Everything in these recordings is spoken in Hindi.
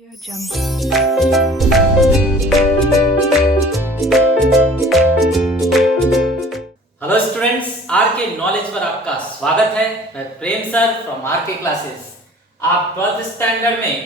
Audio Jungle. Hello students, R K knowledge पर आपका स्वागत है। मैं Prem sir from R K classes. आप 12th स्टैंडर्ड में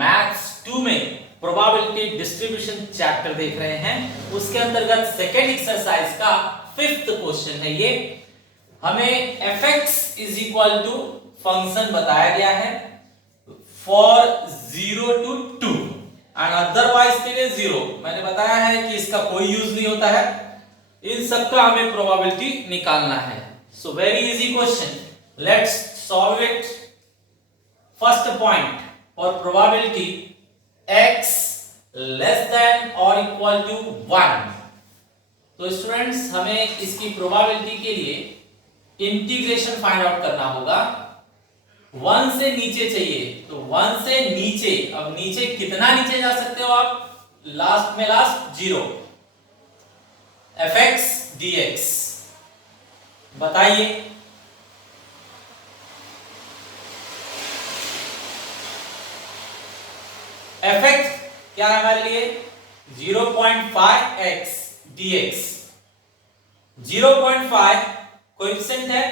मैथ्स 2 में प्रोबेबिलिटी डिस्ट्रीब्यूशन चैप्टर देख रहे हैं। उसके अंतर्गत सेकेंड एक्सरसाइज का 5th क्वेश्चन है। ये हमें fx is equal to function बताया गया है फॉर 0 to 2 एंड अदरवाइज के लिए 0। मैंने बताया है कि इसका कोई यूज नहीं होता है। इन सब का हमें प्रोबेबिलिटी निकालना है। So very easy question, let's solve it. First point और प्रोबेबिलिटी x लेस देन और इक्वल टू 1। तो स्टूडेंट्स, हमें इसकी प्रोबेबिलिटी के लिए इंटीग्रेशन फाइंड आउट करना होगा। 1 से नीचे चाहिए, तो 1 से नीचे, अब नीचे कितना नीचे जा सकते हो आप? लास्ट में लास्ट 0। fx dx बताइए। fx क्या है हमारे लिए? 0.5x dx। 0.5 कोएफिशिएंट है,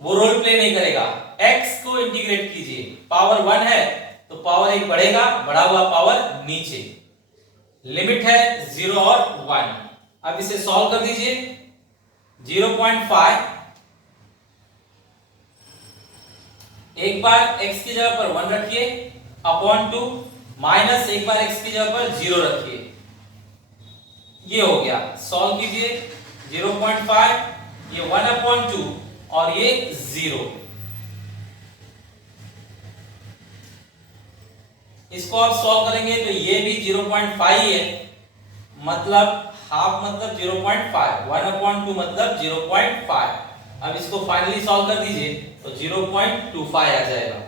वो रोल प्ले नहीं करेगा। x को इंटीग्रेट कीजिए, पावर 1 है तो पावर 1 बढ़ेगा, बढ़ा हुआ पावर नीचे। लिमिट है 0 और 1। अब इसे सॉल्व कर दीजिए। 0.5 एक बार x की जगह पर 1 रखिए अपॉन 2 माइनस एक बार x की जगह पर 0 रखिए। ये हो गया, सॉल्व कीजिए। 0.5 ये 1 अपॉन 2 और ये 0। इसको आप सॉल्व करेंगे तो ये भी 0.5 ही है, मतलब हाफ मतलब 0.5, 1 अपॉन 2 मतलब 0.5। अब इसको फाइनली सॉल्व कर दीजिए तो 0.25 आ जाएगा।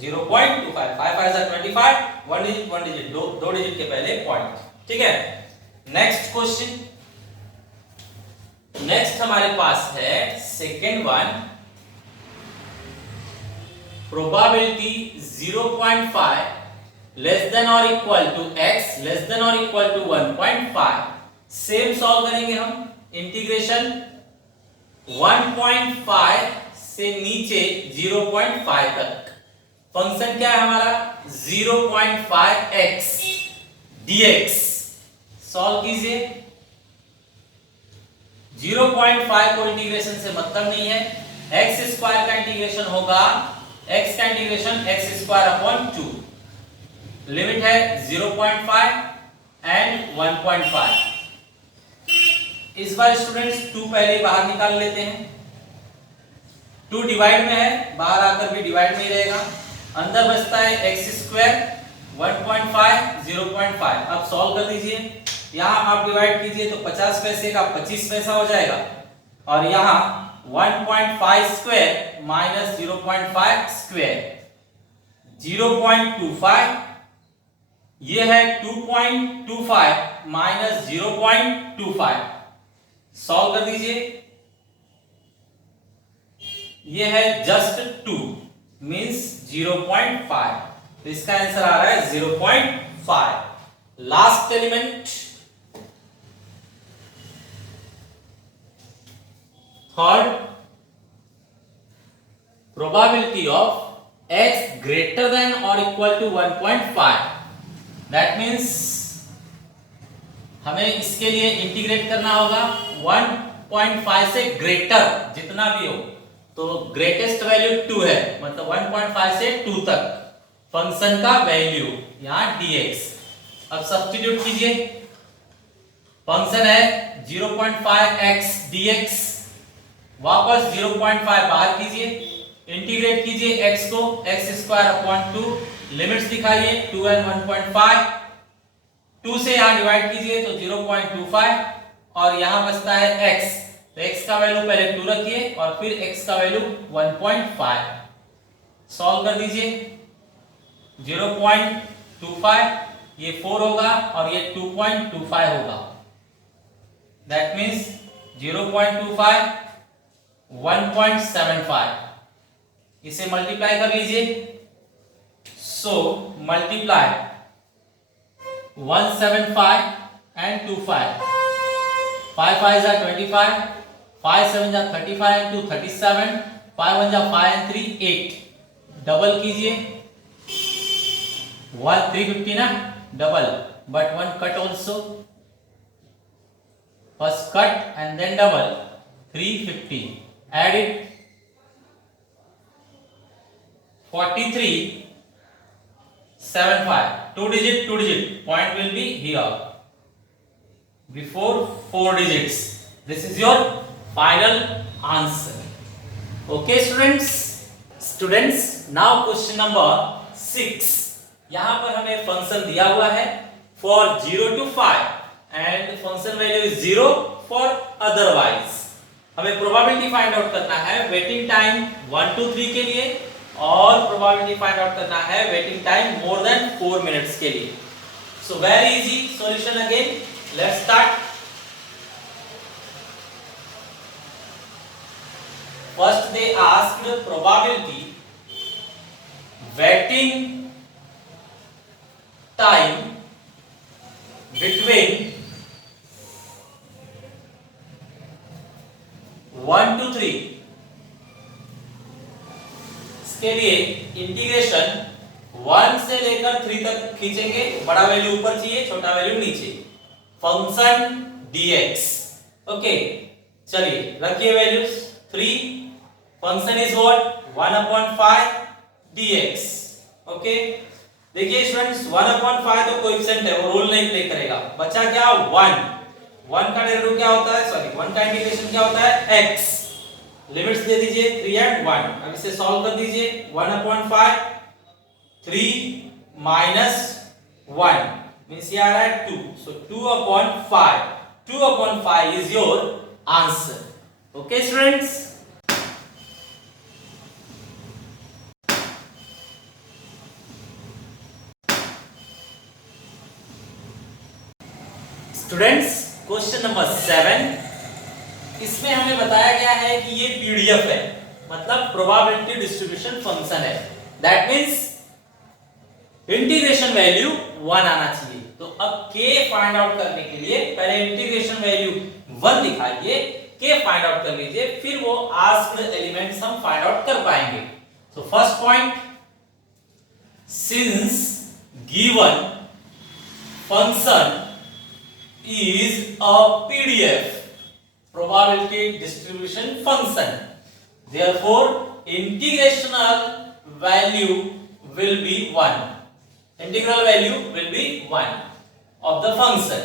0.25, 5 5 25, 1 डिजिट दो डिजिट के पहले पॉइंट। ठीक है, नेक्स्ट क्वेश्चन। नेक्स्ट हमारे पास है second one, probability 0.5 less than और equal to x less than और इक्वल टू 1.5। सेम सॉल्व करेंगे हम। इंटीग्रेशन 1.5 से नीचे 0.5 तक। फंक्शन क्या है हमारा? 0.5x dx। सॉल्व कीजिए। 0.5 को इंटीग्रेशन से मतलब नहीं है। x स्क्वायर का इंटीग्रेशन होगा, x का integration x square upon 2। Limit है 0.5 एंड 1.5। इस बार स्टूडेंट्स 2 पहले बाहर निकाल लेते हैं। 2 डिवाइड में है, बाहर आकर भी डिवाइड में ही रहेगा। अंदर बचता है x स्क्वायर 1.5 0.5। अब सॉल्व कर दीजिए। यहां आप डिवाइड कीजिए तो 50 पैसे का 25 पैसा हो जाएगा, और यहां 1.5 स्क्वायर माइनस 0.5 स्क्वायर 0.25। ये है 2.25 माइनस 0.25। सॉल्व कर दीजिए। ये है जस्ट 2 मींस 0.5, तो इसका आंसर आ रहा है 0.5। Last element, third, probability of x greater than और इक्वल टू 1.5। दैट मीन्स हमें इसके लिए इंटीग्रेट करना होगा 1.5 से ग्रेटर जितना भी हो। तो ग्रेटेस्ट वैल्यू 2 है, मतलब 1.5 से 2 तक फंक्शन का वैल्यू यहां dx। अब सब्स्टिट्यूट कीजिए। फंक्शन है 0.5x dx। वापस 0.5 बाहर कीजिए, इंटीग्रेट कीजिए x को, x स्क्वायर अपॉन 2। लिमिट्स दिखाइए 2 एंड 1.5। 2 से यहां डिवाइड कीजिए तो 0.25, और यहां बचता है x, तो x का वैल्यू पहले 2 रखिए और फिर x का वैल्यू 1.5। सॉल्व कर दीजिए। 0.25 ये 4 होगा और ये 2.25 होगा। That means 0.25 1.75। इसे मल्टीप्लाई कर लीजिए। So multiply 175 and 25. 5 5 are 25, 5 7 are 35 and 2 37, 5 1 are 5 and 3 8. Double कीजिए 1 350 ना double, but one cut also. First cut and then double 350. Add it 43 75. Two digit point will be here before 4 digits. This is your final answer. Okay students, now question number 6. यहां पर हमें फंक्शन दिया हुआ है for 0 to 5 and function value is 0 for otherwise. हमें प्रोबेबिलिटी फाइंड आउट करना है वेटिंग टाइम 1 to 3 के लिए और प्रोबेबिलिटी फाइंड आउट करना है waiting time more than 4 minutes के लिए. So very easy solution again. Let's start. First they asked probability waiting time between 1 to 3. इसके लिए इंटीग्रेशन 1 से लेकर 3 तक खींचेंगे. बड़ा वैल्यू ऊपर चाहिए, छोटा वैल्यू नीचे. Function dx. ओके, चलिए रखिए values. 3 function is what 1/5 dx. Okay, देखिए स्टूडेंट्स 1/5 तो कोएफिशिएंट है, वो रोल नहीं प्ले करेगा. बचा क्या 1. 1 का डेरिवेटिव क्या होता है, सॉरी 1 का इंटीग्रेशन क्या होता है x. लिमिट्स दे दीजिए 3 and 1. अब इसे सॉल्व कर दीजिए. 1/5 3 minus 1 means ये आ रहा है 2. so 2/5. 2/5 is your answer. Okay students. Students question number 7. इसमें हमें बताया गया है कि ये पीडीएफ है, मतलब प्रोबेबिलिटी डिस्ट्रीब्यूशन फंक्शन है. दैट मींस इंटीग्रेशन वैल्यू 1 आना चाहिए. तो अब k फाइंड आउट करने के लिए पहले इंटीग्रेशन वैल्यू 1 दिखाइए, k फाइंड आउट कर लीजिए, फिर वो आस्क्ड एलिमेंट्स हम फाइंड आउट कर पाएंगे. So first point, since given function is a PDF probability distribution function, therefore integrational value will be 1. Integral value will be 1 of the function.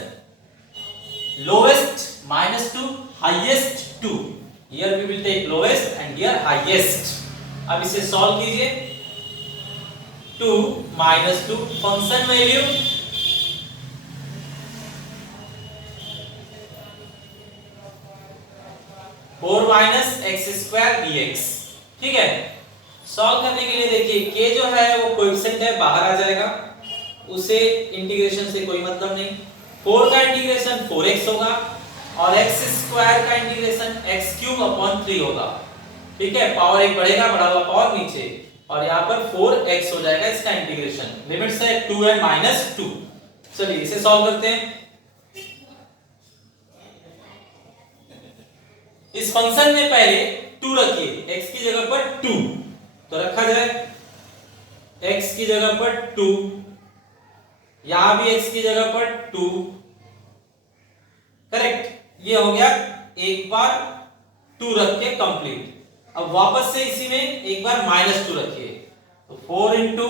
Lowest -2, highest 2. Here we will take lowest and here highest. अब इसे सॉल्व कीजिए. 2 - 2 function value 4 minus x square dx. ठीक है, सॉल्व करने के लिए देखिए k जो है वो कोएफिशिएंट है, बाहर आ जाएगा, उसे इंटीग्रेशन से कोई मतलब नहीं. 4 का इंटीग्रेशन 4x होगा और x स्क्वायर का इंटीग्रेशन x³ 3 होगा. ठीक है, पावर एक बढ़ेगा, बढ़ा हुआ पावर नीचे, और यहाँ पर 4x हो जाएगा इसका इंटीग्रेशन. लिमिट्स है 2 and -2. चलिए इसे सॉल्व करते हैं. इस फंक्शन में पहले 2 रखिए, x की जगह पर 2 तो रखा जाए. x की जगह पर 2, यहां भी x की जगह पर 2. करेक्ट, ये हो गया एक बार 2 रख के कंप्लीट. अब वापस से इसी में एक बार -2 रखिए, तो 4 into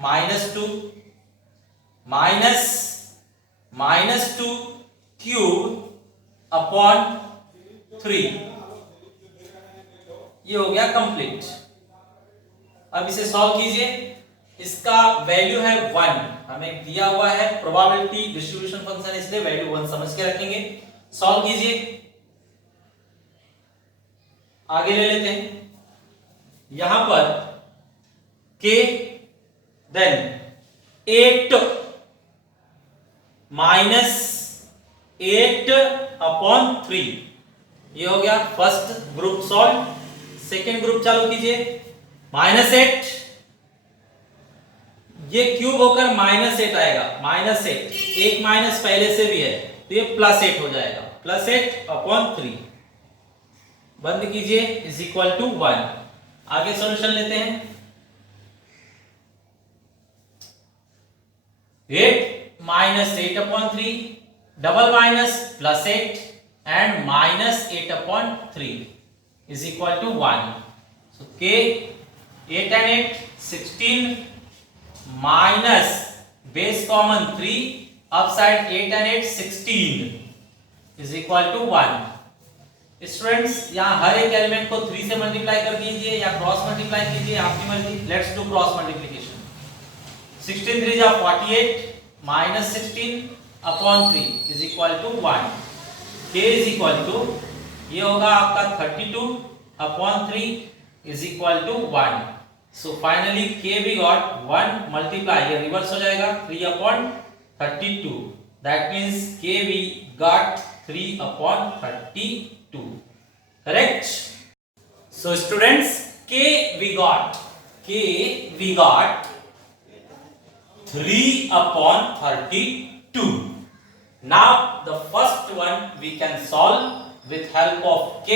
-2 -2 क्यूब अपॉन 3. ये हो गया कंप्लीट. अब इसे सॉल्व कीजिए. इसका वैल्यू है 1, हमें दिया हुआ है प्रोबेबिलिटी डिस्ट्रीब्यूशन फंक्शन, इसलिए वैल्यू 1 समझ के रखेंगे. सॉल्व कीजिए. आगे ले लेते हैं. यहां पर k देन 8 -8/3. ये हो गया first group solve. Second group चालू कीजिए. -8 ये क्यूब होकर -8 आएगा, -8, एक माइनस पहले से भी है तो ये +8 हो जाएगा, +8/3 बंद कीजिए इज इक्वल टू 1। आगे सॉल्यूशन लेते हैं। 8 -8/3 double minus +8 and -8/3 is equal to 1. So k 8 and 8 16 minus base common 3 upside 8 and 8 16 is equal to 1. Students यहाँ हर एक एलिमेंट को 3 से मल्टीप्लाई कर दीजिए या क्रॉस मल्टीप्लाई कीजिए, आपकी मर्जी। Let's do cross multiplication. 16 3 जा 48 minus 16/3 is equal to 1. k is equal to ये होगा आपका 32/3 is equal to 1. So finally k we got 1 multiply, ये रिवर्स हो जाएगा 3/32. That means k we got 3/32. Correct? So students, k we got 3/32. Now the first one we can solve with help of k.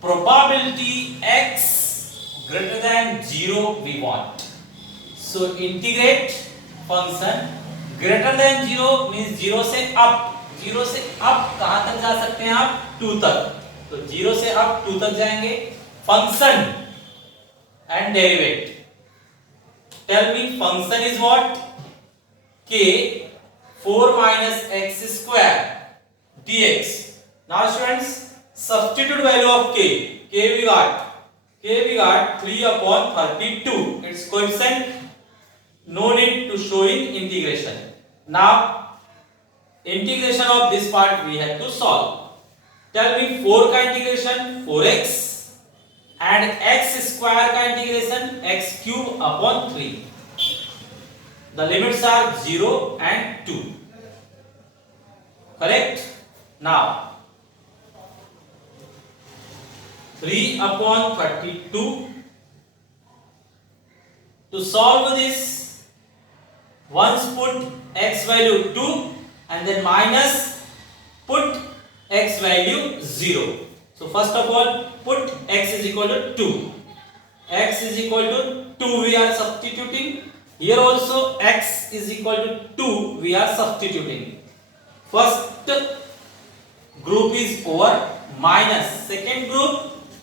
Probability x greater than 0 we want. So integrate function greater than 0 means 0 से up, 0 से up कहां तक जा सकते हैं आप? 2 तक। तो 0 से up 2 तक जाएंगे। Function and derivative. Tell me function is what? K 4 minus x square dx. Now students, substitute value of k. K we got 3/32. Its coefficient. No need to show in integration. Now integration of this part we have to solve. Tell me 4 का integration 4x and x square का integration x cube upon 3. The limits are 0 and 2. Correct? Now 3/32. To solve this, once put x value 2 and then minus put x value 0. So first of all put x is equal to 2. X is equal to 2 we are substituting. Here also x is equal to 2 we are substituting. First group is over, minus second group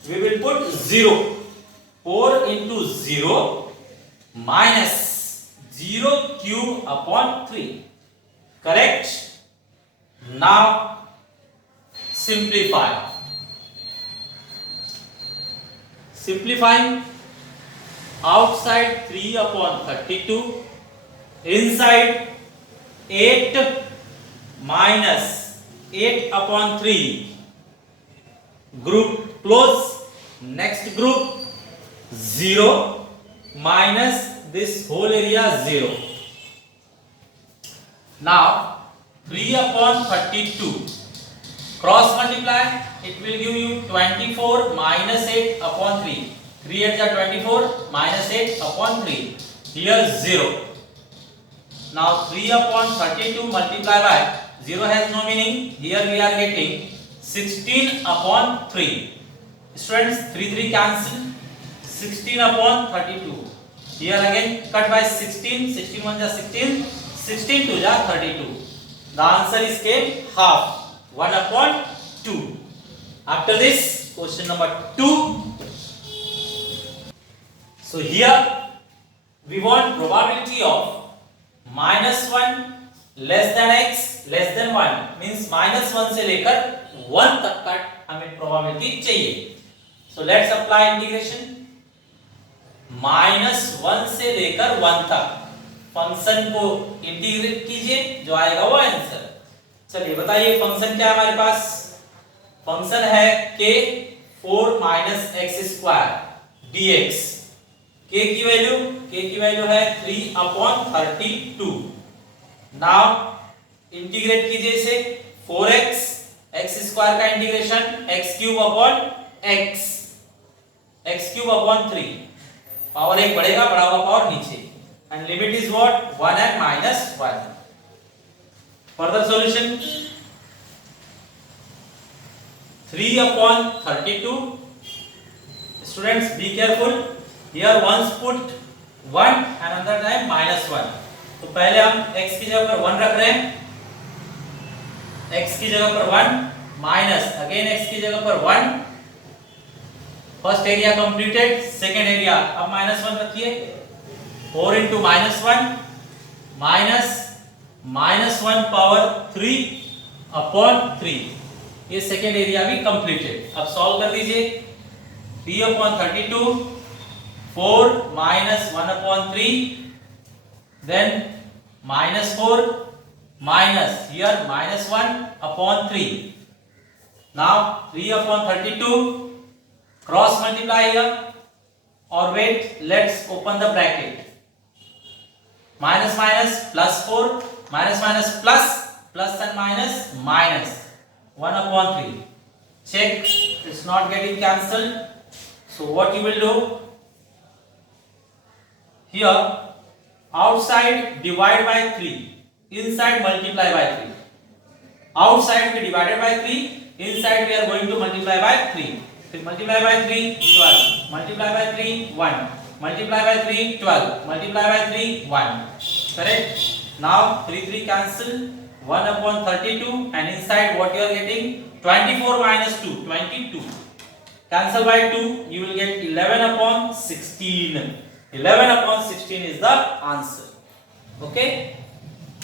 we will put 0. 4 into 0 minus 0 cube upon 3. Correct? Now simplify. Simplifying outside 3/32, inside 8 minus 8/3. Group close. Next group 0 minus this whole area 0. Now 3/32 cross multiply, it will give you 24 minus 8/3. 3 8 are 24 minus 8/3. Here 0. Now 3/32 multiply by 0 has no meaning. Here we are getting 16/3. Students 3 3 cancel. 16/32. Here again cut by 16. 16 1 ja 16. 16 2 ja 32. The answer is came half. 1/2. After this question number 2. So here we want probability of -1 less than x less than 1 means -1 से लेकर 1 तक का हमें probability चाहिए. So let's apply integration. -1 से लेकर 1 तक फंक्शन को इंटीग्रेट कीजिए, जो आएगा वो आंसर। चलिए बताइए फंक्शन क्या है हमारे पास? फंक्शन है k 4 minus x square dx. k की वैल्यू है 3/32. नाउ इंटीग्रेट कीजिए इसे 4x x स्क्वायर का integration x cube upon x cube upon 3. Power 1 बढ़ेगा, बड़ा हुआ पावर नीचे. and limit is what? 1 and minus 1. Further solution, 3 upon 32. Students, be careful. Here once put 1 and another time minus 1. तो पहले हम x की जगह पर 1 रख रहे हैं, x की जगह पर 1 माइनस अगेन x की जगह पर 1. First area completed. Second area अब माइनस 1 रखिए. 4 into minus 1 minus 1 power 3 upon 3. ये सेकंड एरिया भी कंप्लीटेड. अब सॉल्व कर दीजिए. 3 upon 32, 4 minus 1 upon 3, then minus 4 minus here minus 1 upon 3. Now 3 upon 32, cross multiply here, or wait, let's open the bracket. Minus minus plus 4, minus minus plus and minus 1 upon 3. Check, it's not getting cancelled. So what you will do here, outside divide by 3, inside multiply by 3. Outside we divided by 3, inside we are going to multiply by 3. So multiply by 3, 12. Multiply by 3, 1. Multiply by 3, 12. Multiply by 3, 1. Correct? Now 3 cancel. 1 upon 32, and inside what you are getting? 24 minus 2, 22. Cancel by 2, you will get 11 upon 16. 11 upon 16 is the answer. Okay?